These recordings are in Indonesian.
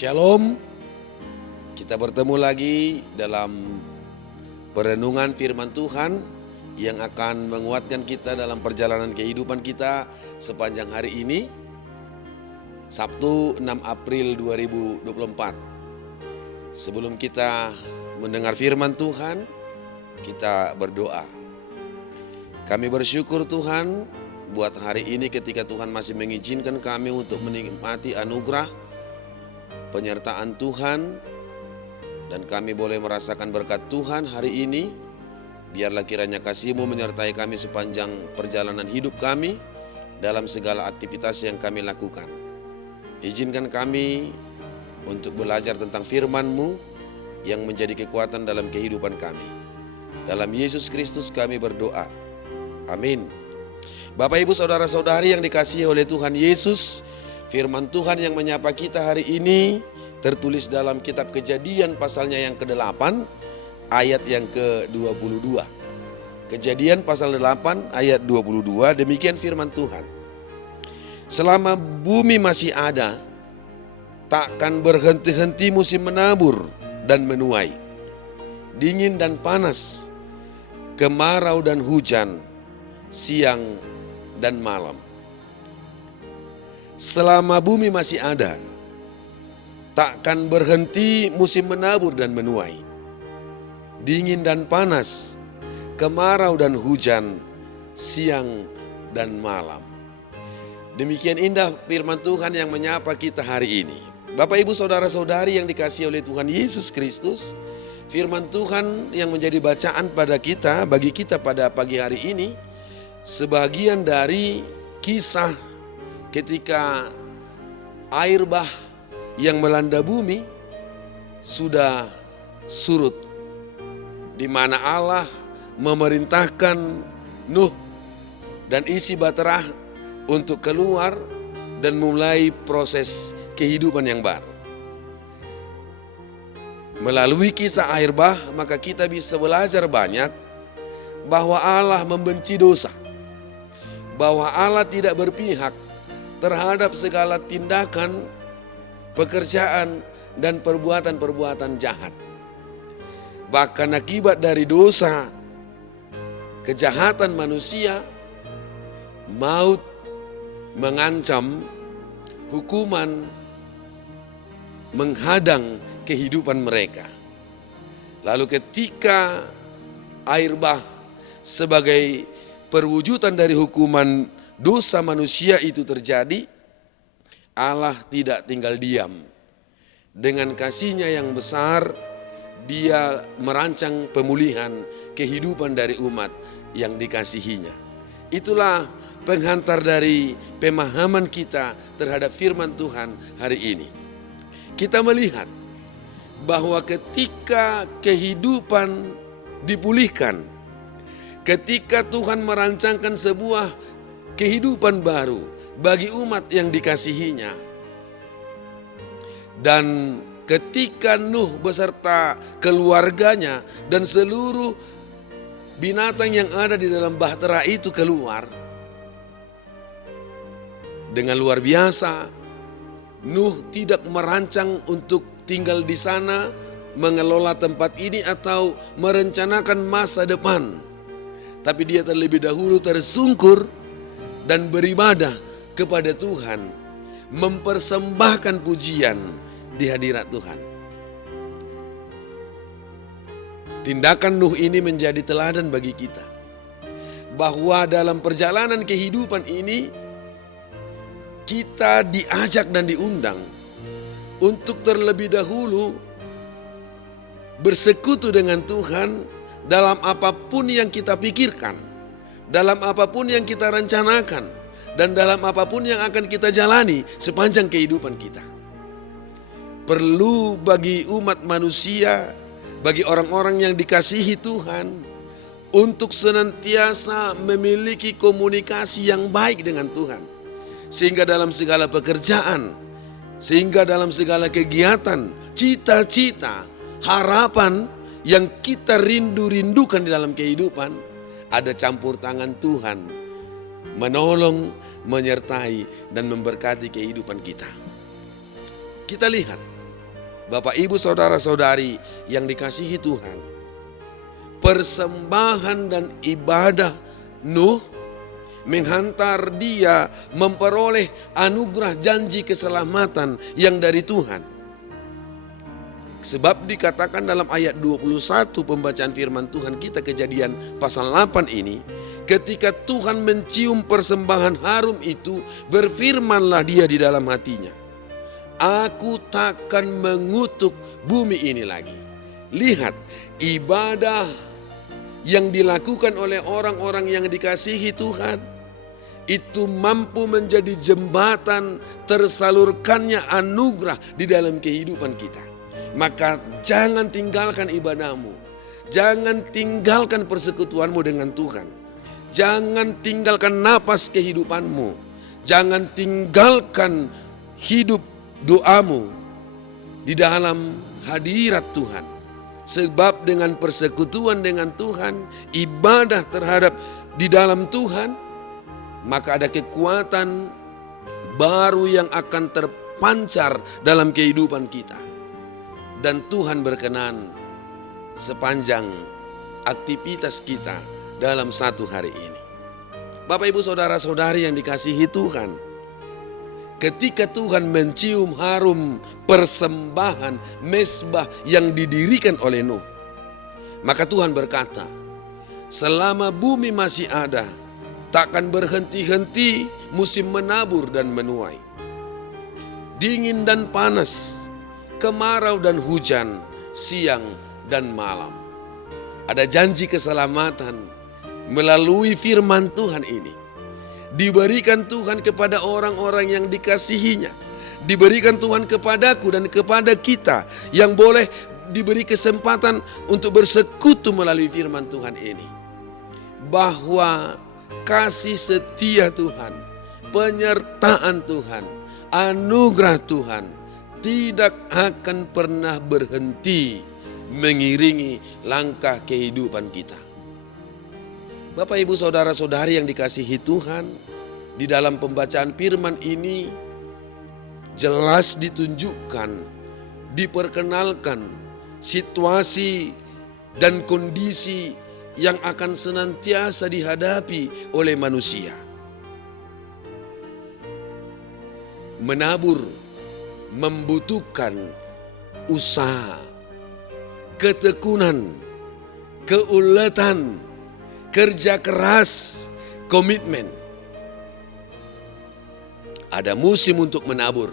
Shalom, kita bertemu lagi dalam perenungan firman Tuhan yang akan menguatkan kita dalam perjalanan kehidupan kita sepanjang hari ini, Sabtu 6 April 2024. Sebelum kita mendengar firman Tuhan, kita berdoa. Kami bersyukur Tuhan buat hari ini ketika Tuhan masih mengizinkan kami untuk menikmati anugerah penyertaan Tuhan, dan kami boleh merasakan berkat Tuhan hari ini. Biarlah kiranya kasih-Mu menyertai kami sepanjang perjalanan hidup kami dalam segala aktivitas yang kami lakukan. Izinkan kami untuk belajar tentang firman-Mu yang menjadi kekuatan dalam kehidupan kami. Dalam Yesus Kristus kami berdoa. Amin. Bapak, Ibu, Saudara-saudari yang dikasihi oleh Tuhan Yesus, firman Tuhan yang menyapa kita hari ini tertulis dalam kitab Kejadian pasalnya yang ke-8 ayat yang ke-22. Kejadian pasal 8 ayat 22, demikian firman Tuhan. Selama bumi masih ada, takkan berhenti-henti musim menabur dan menuai, dingin dan panas, kemarau dan hujan, siang dan malam. Selama bumi masih ada, takkan berhenti musim menabur dan menuai, dingin dan panas, kemarau dan hujan, siang dan malam. Demikian indah firman Tuhan yang menyapa kita hari ini. Bapak, Ibu, Saudara-saudari yang dikasihi oleh Tuhan Yesus Kristus, firman Tuhan yang menjadi bacaan bagi kita pada pagi hari ini, sebagian dari kisah ketika air bah yang melanda bumi sudah surut, di mana Allah memerintahkan Nuh dan isi baterah untuk keluar dan mulai proses kehidupan yang baru. Melalui kisah air bah, maka kita bisa belajar banyak bahwa Allah membenci dosa, bahwa Allah tidak berpihak terhadap segala tindakan, pekerjaan, dan perbuatan-perbuatan jahat. Bahkan akibat dari dosa, kejahatan manusia, maut mengancam, hukuman menghadang kehidupan mereka. Lalu ketika air bah sebagai perwujudan dari hukuman dosa manusia itu terjadi, Allah tidak tinggal diam. Dengan kasih-Nya yang besar, Dia merancang pemulihan kehidupan dari umat yang dikasihinya. Itulah penghantar dari pemahaman kita terhadap firman Tuhan hari ini. Kita melihat bahwa ketika kehidupan dipulihkan, ketika Tuhan merancangkan sebuah kehidupan baru bagi umat yang dikasihinya, dan ketika Nuh beserta keluarganya dan seluruh binatang yang ada di dalam bahtera itu keluar, dengan luar biasa, Nuh tidak merancang untuk tinggal di sana, mengelola tempat ini atau merencanakan masa depan. Tapi dia terlebih dahulu tersungkur dan beribadah kepada Tuhan, mempersembahkan pujian di hadirat Tuhan. Tindakan Nuh ini menjadi teladan bagi kita, bahwa dalam perjalanan kehidupan ini kita diajak dan diundang untuk terlebih dahulu bersekutu dengan Tuhan dalam apapun yang kita pikirkan, dalam apapun yang kita rencanakan, dan dalam apapun yang akan kita jalani sepanjang kehidupan kita. Perlu bagi umat manusia, bagi orang-orang yang dikasihi Tuhan, untuk senantiasa memiliki komunikasi yang baik dengan Tuhan. Sehingga dalam segala pekerjaan, sehingga dalam segala kegiatan, cita-cita, harapan yang kita rindu-rindukan di dalam kehidupan, ada campur tangan Tuhan menolong, menyertai, dan memberkati kehidupan kita. Kita lihat Bapak, Ibu, saudara-saudari yang dikasihi Tuhan, persembahan dan ibadah Nuh menghantar dia memperoleh anugerah janji keselamatan yang dari Tuhan. Sebab dikatakan dalam ayat 21 pembacaan firman Tuhan kita, Kejadian pasal 8 ini, ketika Tuhan mencium persembahan harum itu, berfirmanlah dia di dalam hatinya, aku takkan mengutuk bumi ini lagi. Lihat, ibadah yang dilakukan oleh orang-orang yang dikasihi Tuhan itu mampu menjadi jembatan tersalurkannya anugerah di dalam kehidupan kita. Maka jangan tinggalkan ibadahmu, jangan tinggalkan persekutuanmu dengan Tuhan, jangan tinggalkan napas kehidupanmu, jangan tinggalkan hidup doamu di dalam hadirat Tuhan. Sebab dengan persekutuan dengan Tuhan, ibadah terhadap di dalam Tuhan, maka ada kekuatan baru yang akan terpancar dalam kehidupan kita. Dan Tuhan berkenan sepanjang aktivitas kita dalam satu hari ini. Bapak, Ibu, saudara-saudari yang dikasihi Tuhan, ketika Tuhan mencium harum persembahan mezbah yang didirikan oleh Nuh, maka Tuhan berkata, selama bumi masih ada, takkan berhenti-henti musim menabur dan menuai. Dingin dan panas, kemarau dan hujan, siang dan malam. Ada janji keselamatan melalui firman Tuhan ini. Diberikan Tuhan kepada orang-orang yang dikasihinya. Diberikan Tuhan kepadaku dan kepada kita yang boleh diberi kesempatan untuk bersekutu melalui firman Tuhan ini. Bahwa kasih setia Tuhan, penyertaan Tuhan, anugerah Tuhan tidak akan pernah berhenti mengiringi langkah kehidupan kita. Bapak, Ibu, saudara-saudari yang dikasihi Tuhan, di dalam pembacaan firman ini jelas ditunjukkan, diperkenalkan situasi dan kondisi yang akan senantiasa dihadapi oleh manusia. Menabur membutuhkan usaha, ketekunan, keuletan, kerja keras, komitmen. Ada musim untuk menabur,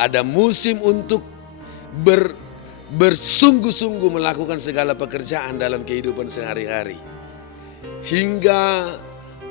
ada musim untuk bersungguh-sungguh melakukan segala pekerjaan dalam kehidupan sehari-hari. Hingga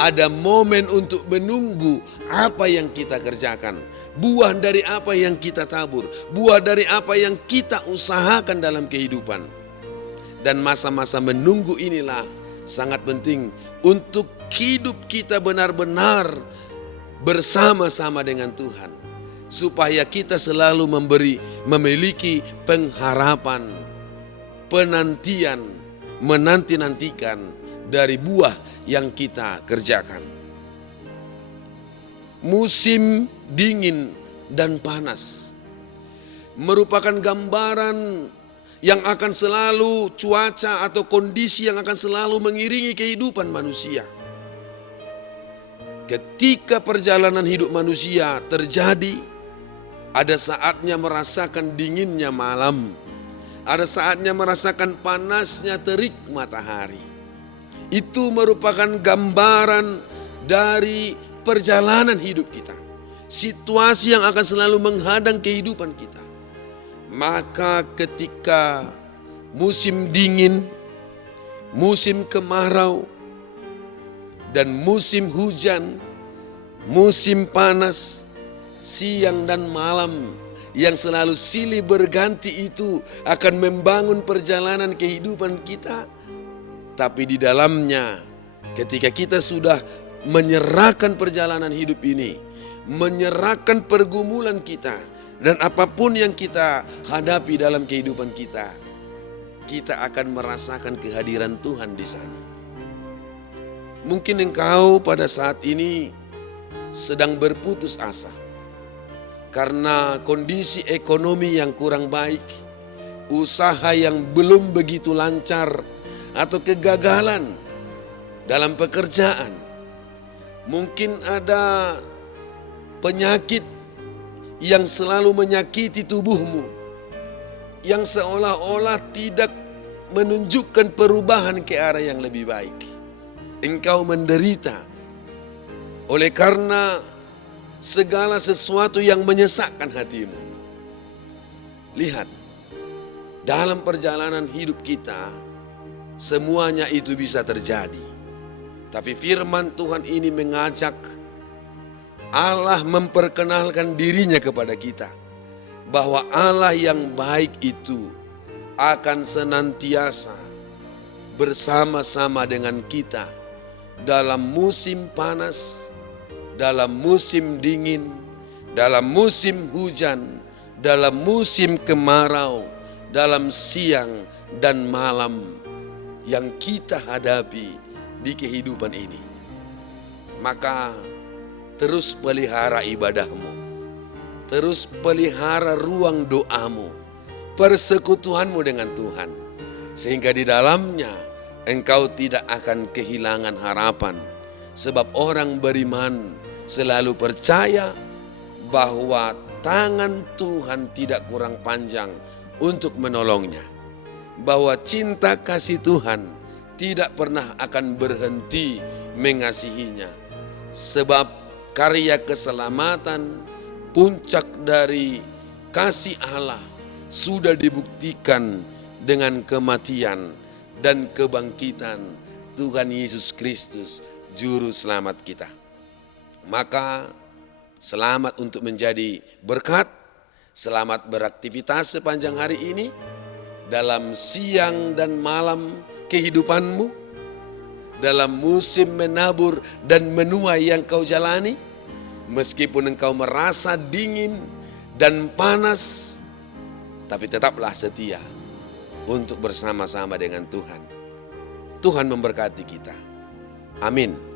ada momen untuk menunggu apa yang kita kerjakan, buah dari apa yang kita tabur, buah dari apa yang kita usahakan dalam kehidupan. Dan masa-masa menunggu inilah sangat penting untuk hidup kita benar-benar bersama-sama dengan Tuhan, supaya kita selalu memiliki pengharapan, penantian, menanti-nantikan dari buah yang kita kerjakan. Musim dingin dan panas merupakan gambaran yang akan selalu, cuaca atau kondisi yang akan selalu mengiringi kehidupan manusia. Ketika perjalanan hidup manusia terjadi, ada saatnya merasakan dinginnya malam, ada saatnya merasakan panasnya terik matahari. Itu merupakan gambaran dari perjalanan hidup kita, situasi yang akan selalu menghadang kehidupan kita. Maka ketika musim dingin, musim kemarau, dan musim hujan, musim panas, siang dan malam yang selalu silih berganti itu akan membangun perjalanan kehidupan kita. Tapi di dalamnya, ketika kita sudah menyerahkan perjalanan hidup ini, menyerahkan pergumulan kita, dan apapun yang kita hadapi dalam kehidupan kita, kita akan merasakan kehadiran Tuhan di sana. Mungkin engkau pada saat ini sedang berputus asa. karena kondisi ekonomi yang kurang baik, usaha yang belum begitu lancar, atau kegagalan dalam pekerjaan. Mungkin ada penyakit yang selalu menyakiti tubuhmu, yang seolah-olah tidak menunjukkan perubahan ke arah yang lebih baik. Engkau menderita oleh karena segala sesuatu yang menyesakkan hatimu. Lihat, dalam perjalanan hidup kita, semuanya itu bisa terjadi. Tapi firman Tuhan ini mengajak Allah memperkenalkan dirinya kepada kita, bahwa Allah yang baik itu akan senantiasa bersama-sama dengan kita dalam musim panas, dalam musim dingin, dalam musim hujan, dalam musim kemarau, dalam siang dan malam yang kita hadapi di kehidupan ini. Maka terus pelihara ibadahmu, terus pelihara ruang doamu, persekutuanmu dengan Tuhan, sehingga di dalamnya engkau tidak akan kehilangan harapan. Sebab orang beriman selalu percaya bahwa tangan Tuhan tidak kurang panjang untuk menolongnya, bahwa cinta kasih Tuhan tidak pernah akan berhenti mengasihinya. Sebab karya keselamatan, puncak dari kasih Allah sudah dibuktikan dengan kematian dan kebangkitan Tuhan Yesus Kristus, Juru Selamat kita. Maka selamat untuk menjadi berkat, selamat beraktivitas sepanjang hari ini, dalam siang dan malam kehidupanmu, dalam musim menabur dan menuai yang kau jalani, meskipun engkau merasa dingin dan panas, tapi tetaplah setia untuk bersama-sama dengan Tuhan. Tuhan memberkati kita. Amin.